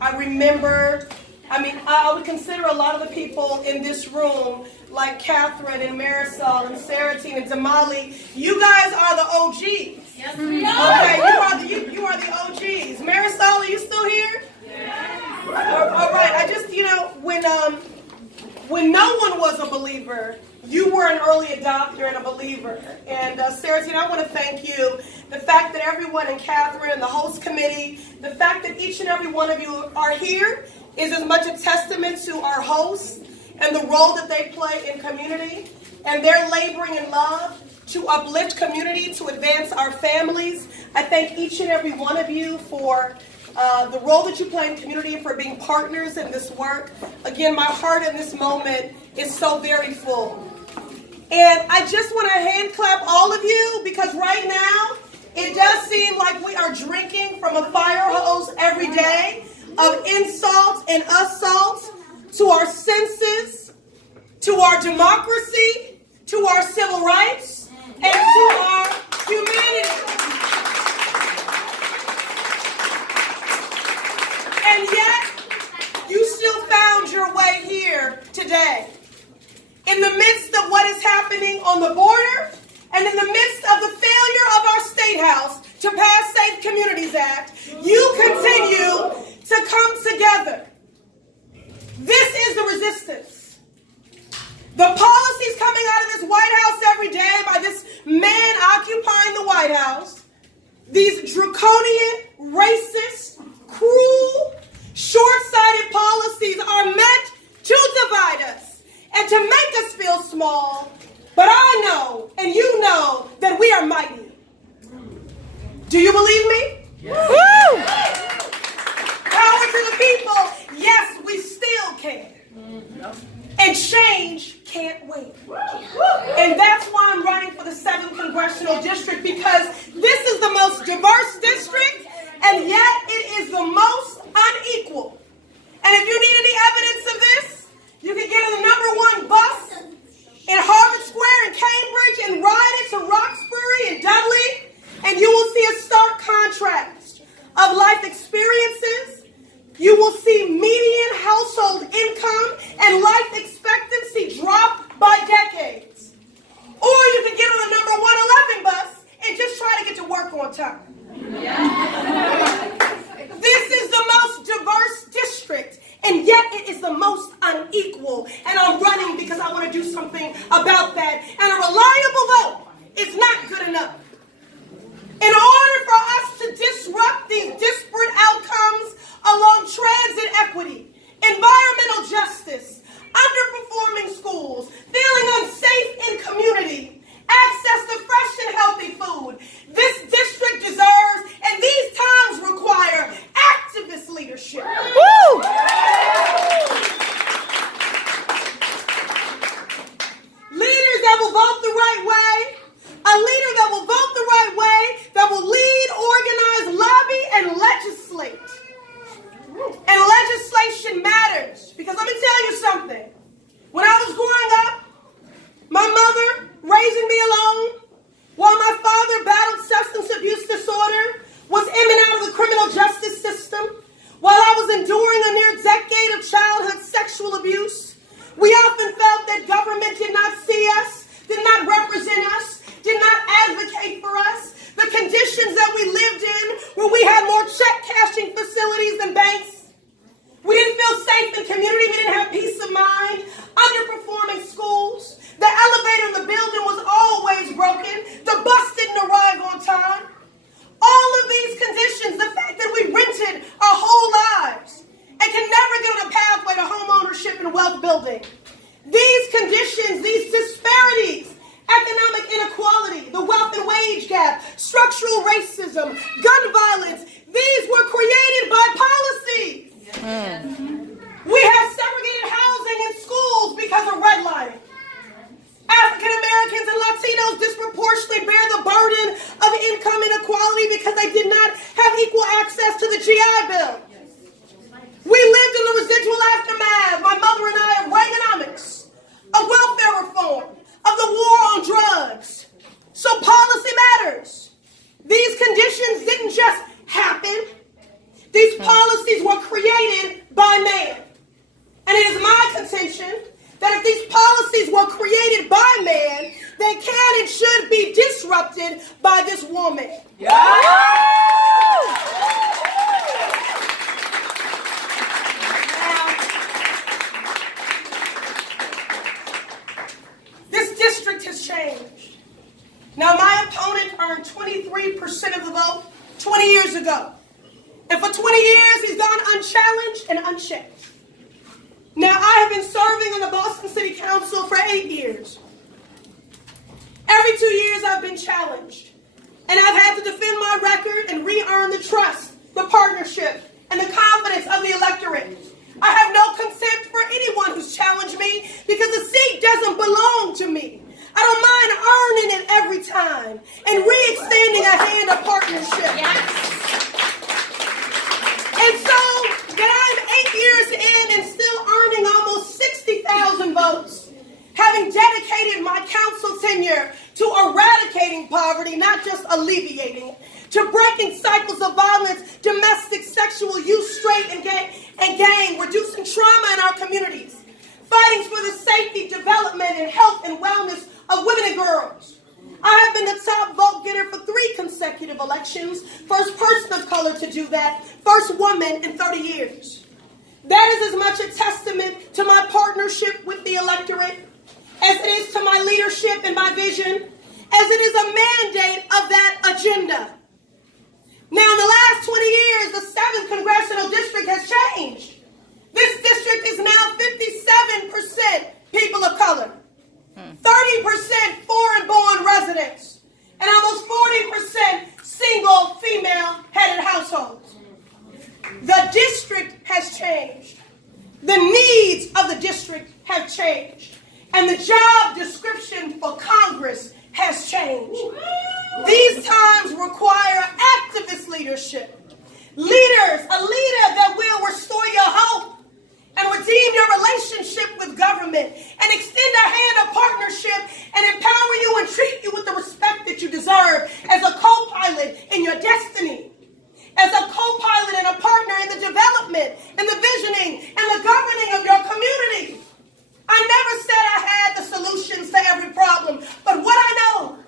I remember, I would consider a lot of the people in this room, like Catherine and Marisol and Saratine and Damali, you guys are the OGs. Yes, we are. Okay, you are the OGs. Marisol, are you still here? Yes. All right, I just, when no one was a believer, you were an early adopter and a believer. And Saratine, I want to thank you. The fact that everyone and Catherine and the host committee, the fact that each and every one of you are here is as much a testament to our hosts and the role that they play in community. And they're laboring in love to uplift community, to advance our families. I thank each and every one of you for the role that you play in community and for being partners in this work. Again, my heart in this moment is so very full. And I just want to hand clap all of you because right now, it does seem like we are drinking from a fire hose every day of insults and assaults to our senses, to our democracy, to our civil rights, and to our humanity. And yet, you still found your way here today. In the midst of what is happening on the border, and in the midst of the failure of our State House to pass Safe Communities Act, you continue to come together. This is the resistance. The policies coming out of this White House every day by this man occupying the White House, these draconian, racist, cruel, short-sighted policies are meant to divide us and to make us feel small. But I know, and you know, that we are mighty. Do you believe me? Yes. Woo! Power to the people. Yes, we still can. And change can't wait. And that's why I'm running for the 7th Congressional District, because this is the most diverse district, and yet it is the most unequal. And if you need any evidence of this, you can get on the #1 bus in Harvard Square in Cambridge and ride it to Roxbury and Dudley, and you will see a stark contrast of life experiences. You will see median household income and life expectancy drop by decades. Or you can get on the #111 bus and just try to get to work on time. This is the most diverse district, and yet it is the most unequal. And I'm running because I want to do something about that. And a reliable vote is not good enough. In order for us to disrupt these disparate outcomes along transit equity, environmental justice, underperforming schools, feeling unsafe in community, access to fresh and healthy food, this district deserves, and these times require, activist leadership. Woo! Leaders that will vote the right way, a leader that will vote the right way, that will lead, organize, lobby, and legislate. And legislation matters, because let me tell you something. When I was growing up, my mother raising me alone, while my father battled substance abuse disorder, was in and out of the criminal justice system, created by man. And it is my contention that if these policies were created by man, they can and should be disrupted by this woman. Yeah. This district has changed. Now, my opponent earned 23% of the vote 20 years ago. And for 20 years, he's gone unchallenged and unchecked. Now, I have been serving on the Boston City Council for 8 years. Every 2 years, I've been challenged. And I've had to defend my record and re-earn the trust, the partnership, and the confidence of the electorate. I have no contempt for anyone who's challenged me because the seat doesn't belong to me. I don't mind earning it every time and re-extending a hand of partnership. Yes. And so that I'm 8 years in and still earning almost 60,000 votes, having dedicated my council tenure to eradicating poverty, not just alleviating it, to breaking cycles of violence, domestic, sexual use, straight and gang, reducing trauma in our communities, fighting for the safety, development, and health and wellness of women and girls. I have been the top vote getter for 3 consecutive elections, first person of color to do that, first woman in 30 years. That is as much a testament to my partnership with the electorate as it is to my leadership and my vision, as it is a mandate of that agenda. Now, in the last 20 years, the 7th congressional district has changed. This district is now 57% people of color, 30% foreign-born residents, and almost 40% single female-headed households. The district has changed. The needs of the district have changed. And the job description for Congress has changed. These times require activist leadership. Leaders, a leader that will restore your hope and redeem your relationship with government and extend a hand of partnership and empower you and treat you with the respect that you deserve as a co-pilot in your destiny, as a co-pilot and a partner in the development and the visioning and the governing of your community. I never said I had the solutions to every problem, but what I know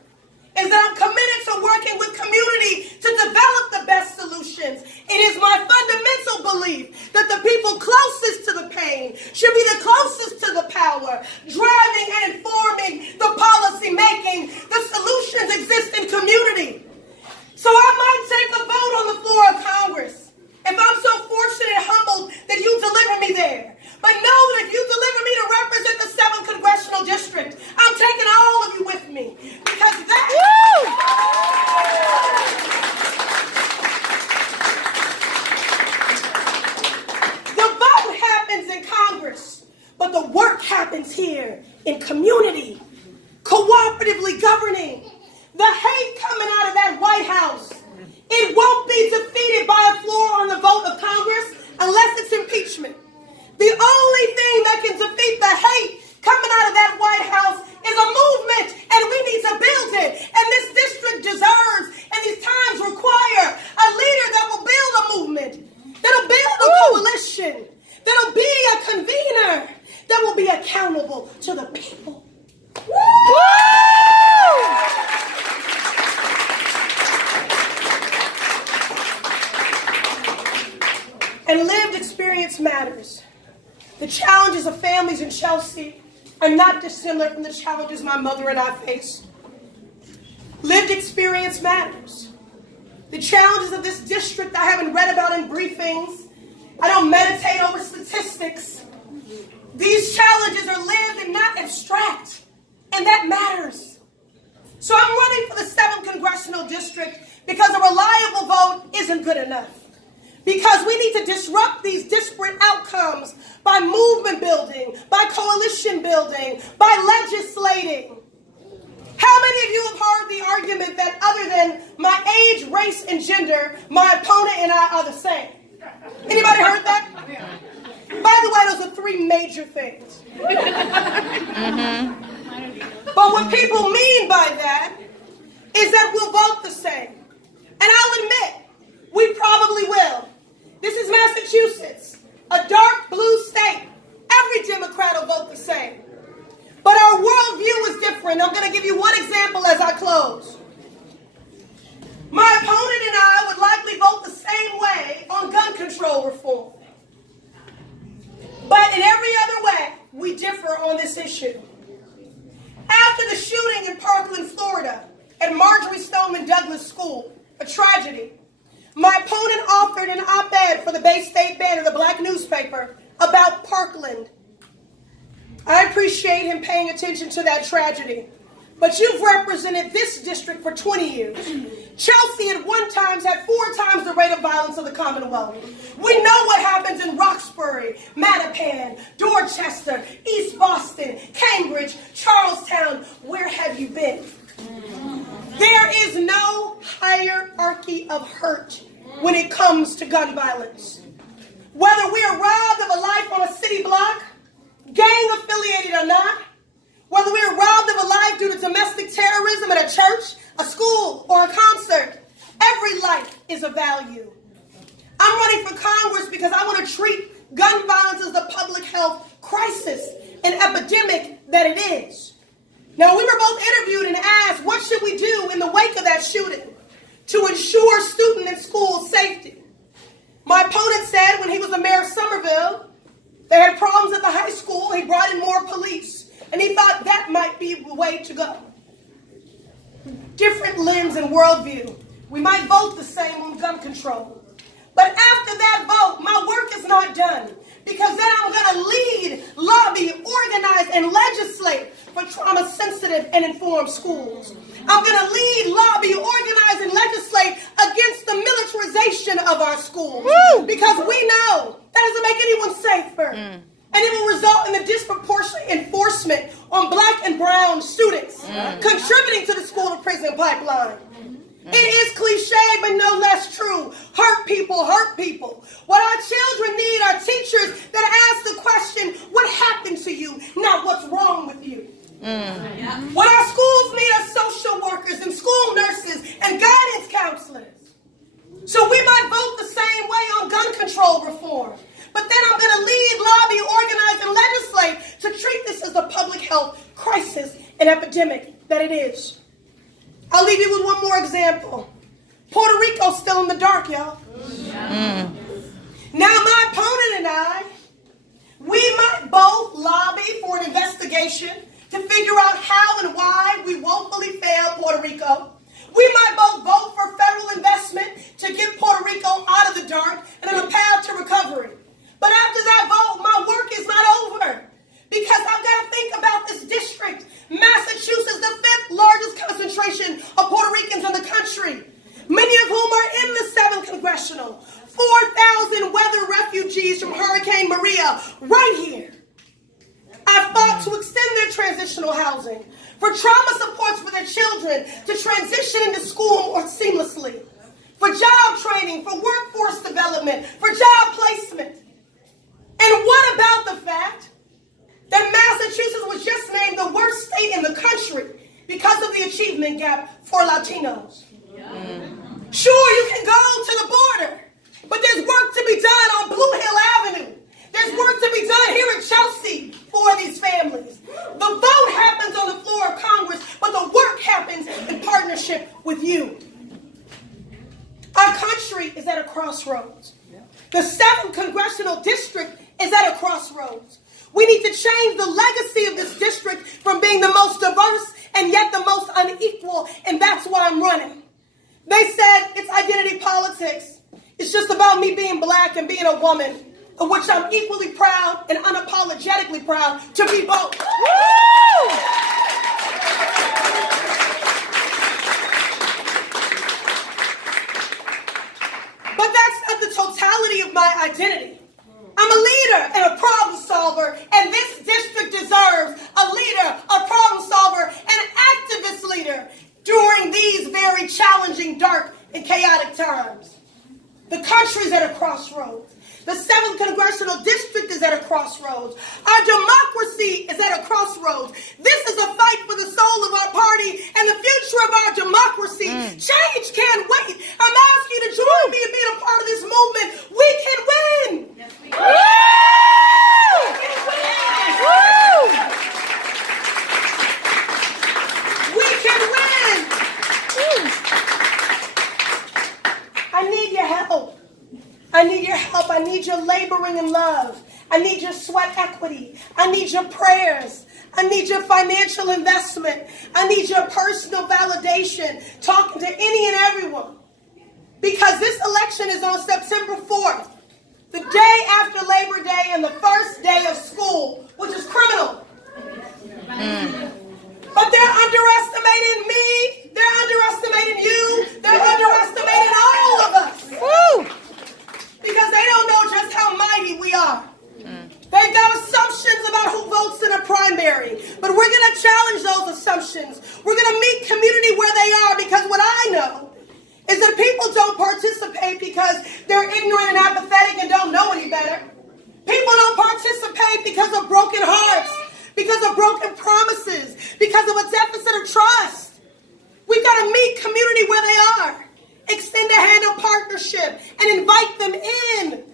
is that I'm committed to working with community to develop the best solutions. It is my fundamental belief that the people closest to the pain should be the closest to the power, driving and informing the policy making. The solutions exist in community. So I might take a vote on the floor of Congress if I'm so fortunate and humbled that you deliver me there. But know that if you deliver me to represent the 7th Congressional District, I'm taking all of you with me. Because that... The vote happens in Congress, but the work happens here in community, cooperatively governing. The hate coming out of that White House, it won't be defeated by a floor on the vote of Congress unless it's impeachment. The only thing that can defeat the hate coming out of that White House is a movement, and we need to build it. And this district deserves, and these times require, a leader that will build a movement, that'll build a coalition, that'll be a convener, that will be accountable to the people. And lived experience matters. The challenges of families in Chelsea are not dissimilar from the challenges my mother and I face. Lived experience matters. The challenges of this district I haven't read about in briefings. I don't meditate over statistics. These challenges are lived and not abstract, and that matters. So I'm running for the 7th Congressional District because a reliable vote isn't good enough. Because we need to disrupt these disparate outcomes by movement building, by coalition building, by legislating. How many of you have heard the argument that other than my age, race, and gender, my opponent and I are the same? Anybody heard that? By the way, those are 3 major things. But what people mean by that is that we'll vote the same. And I'll admit, we probably will. This is Massachusetts. Massachusetts, a dark blue state, every Democrat will vote the same. But our worldview is different. I'm going to give you one example as I close. My opponent and I would likely vote the same way on gun control reform. But in every other way, we differ on this issue. After the shooting in Parkland, Florida, at Marjorie Stoneman Douglas School, a tragedy, my opponent authored an op-ed for the Bay State Banner, the black newspaper, about Parkland. I appreciate him paying attention to that tragedy. But you've represented this district for 20 years. Chelsea at one time had 4 times the rate of violence of the Commonwealth. We know what happens in Roxbury, Mattapan, Dorchester, East Boston, Cambridge, Charlestown. Where have you been? There is no hierarchy of hurt when it comes to gun violence. Whether we are robbed of a life on a city block, gang affiliated or not, whether we are robbed of a life due to domestic terrorism at a church, a school, or a concert, every life is a value. I'm running for Congress because I want to treat gun violence as a public health crisis, an epidemic that it is. Now, we were both interviewed and asked, what should we do in the wake of that shooting to ensure student and school safety? My opponent said when he was the mayor of Somerville, they had problems at the high school, he brought in more police. And he thought that might be the way to go. Different lens and worldview. We might vote the same on gun control. But after that vote, my work is not done. Because then I'm going to lead, lobby, organize, and legislate for trauma-sensitive and informed schools. I'm going to lead, lobby, organize, and legislate against the militarization of our schools. Woo! Because we know that doesn't make anyone safer. And it will result in the disproportionate enforcement on black and brown students, contributing to the school-to-prison pipeline. It is cliche, but no less true. Hurt people hurt people. What our children need are teachers that ask the question, what happened to you, not what's wrong with you. What our schools need are social workers and school nurses and guidance counselors. So we might vote the same way on gun control reform. But then I'm going to lead, lobby, organize, and legislate to treat this as a public health crisis and epidemic that it is. I'll leave you with one more example. Puerto Rico's still in the dark, y'all. Now my opponent and I, we might both lobby for an investigation to figure out how and why we woefully failed Puerto Rico. We might both vote for federal investment to get Puerto Rico out of the dark and on a path to recovery. But after that vote, my work is not over. Because I've got to think about this district. Massachusetts, the 5th largest concentration of Puerto Ricans in the country. Many of whom are in the 7th Congressional. 4,000 weather refugees from Hurricane Maria right here. I fought to extend their transitional housing, for trauma supports for their children to transition into school more seamlessly, for job training, for workforce development, for job placement. And what about the fact that Massachusetts was just named the worst state in the country because of the achievement gap for Latinos? Sure, you can go to the border, but there's work to be done on Blue Hill Avenue. There's work to be done here in Chelsea for these families. The vote happens on the floor of Congress, but the work happens in partnership with you. Our country is at a crossroads. The 7th Congressional District is at a crossroads. We need to change the legacy of this district from being the most diverse and yet the most unequal, and that's why I'm running. They said it's identity politics. It's just about me being black and being a woman, of which I'm equally proud and unapologetically proud to be both. Woo! But that's not the totality of my identity. I'm a leader and a problem solver, and this district deserves a leader, a problem solver, and an activist leader during these very challenging, dark, and chaotic times. The country's at a crossroads. The 7th Congressional District is at a crossroads. Our democracy is at a crossroads. This is a fight for the soul of our party and the future of our democracy. Change can't wait. I'm asking you to join me in being a part of this movement. We can win. need your laboring in love. I need your sweat equity. I need your prayers. I need your financial investment. I need your personal validation, talking to any and everyone. Because this election is on September 4th, the day after Labor Day and the first day of school, which is criminal. But they're underestimating me. They're underestimating you. They're underestimating all of us. Woo! Because they don't know just how mighty we are. They've got assumptions about who votes in a primary. But we're going to challenge those assumptions. We're going to meet community where they are, because what I know is that people don't participate because they're ignorant and apathetic and don't know any better. People don't participate because of broken hearts, because of broken promises, because of a deficit of trust. We've got to meet community where they are, extend a hand of partnership, and invite them in.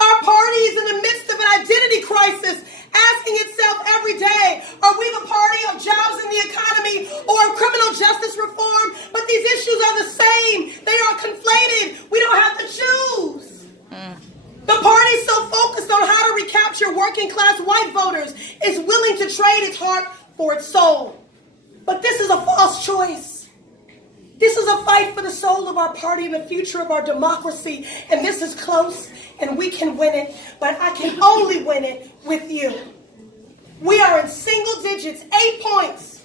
Our party is in the midst of an identity crisis, asking itself every day, are we the party of jobs in the economy or of criminal justice reform? But these issues are the same. They are conflated. We don't have to choose. The party so focused on how to recapture working class white voters is willing to trade its heart for its soul. But this is a false choice. This is a fight for the soul of our party and the future of our democracy. And this is close, and we can win it, but I can only win it with you. We are in single digits, 8 points.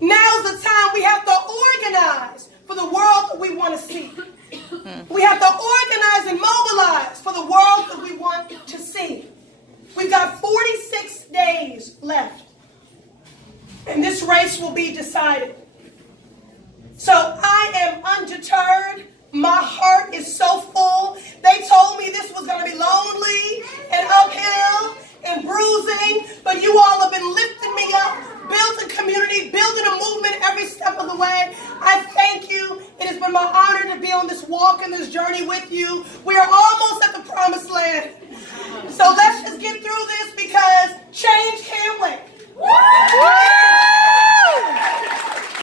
Now's the time we have to organize for the world that we want to see. We have to organize and mobilize for the world that we want to see. We've got 46 days left, and this race will be decided. So I am undeterred. My heart is so full. They told me this was going to be lonely and uphill and bruising, but you all have been lifting me up, building community, building a movement every step of the way. I thank you. It has been my honor to be on this walk and this journey with you. We are all